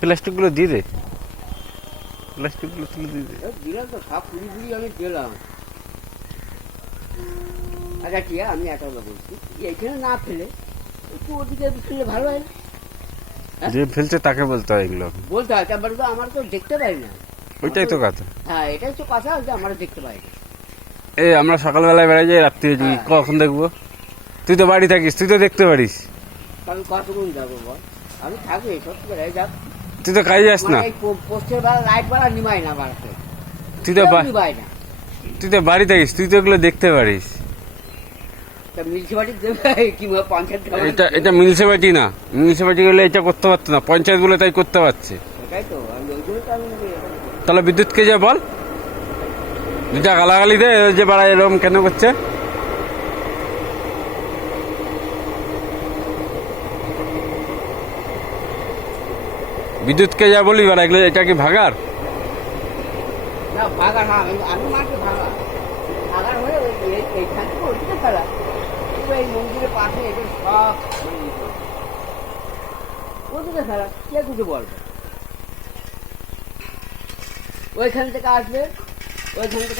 প্লাস্টিকগুলো দিয়ে দে, প্লাস্টিকগুলো তুলে দিয়ে দে। দিলাম তো, সব পুরি আমি দিলাম। আচ্ছা ঠিক আছে, আমি একটা কথা বলছি, এইখানে না ফেলে একটু ওদিকে ফেলে ভালো হয় না? যে ফেলছে তাকে বলতে হয় এগুলো। বলতে হয়, তারপরে তো আমার তো দেখতে পাই না। ওইটাই তো কথা। হ্যাঁ, এটাই তো কথা, যে আমরা দেখতে পাই না। এই আমরা সকালবেলায় বেড়াই যাই, রাত্রি হ্যাঁ। কখন দেখবো? তুই তো বাড়ি থাকিস, তুই তো দেখতে পারিস। আমি কতক্ষণ যাবো বল? আমি থাকবো সত্যি করে যাক। তুই তো কাজে যাস না, এই পোস্টের বেলা লাইট বেলা নিমাই না বাড়াতে, তুই তো নিমাই না। তুই তো বাড়ি থাকিস, তুই তো এগুলো দেখতে পারিস। তা মিউনিসিপালিটি দেবে কিংবা পঞ্চায়েত এটা এটা মিউনিসিপালিটি না, মিউনিসিপালিটি গুলো এটা করতে পারতো না, পঞ্চায়েত গুলো তাই করতে পারছে। সেটাই তো, আমি ওই জন্য তো আমি তাহলে বিদ্যুৎকে যা বল, দুটা গালাগালি দে যে বাড়া এরকম কেন করছে। বিদ্যুৎকে যা বলি বাড়া, এগুলো এটা কি ভাগার? না ভাগার, হ্যাঁ আমি মাকে ভাগা ভাগার হয়ে এইখান থেকে ওইদিকে ফেলা, এই মন্দিরের পাশে এটা সব ওদিকে ফেলা, কে কিছু বলবে? ওইখান থেকে আসবে, ওইখান থেকে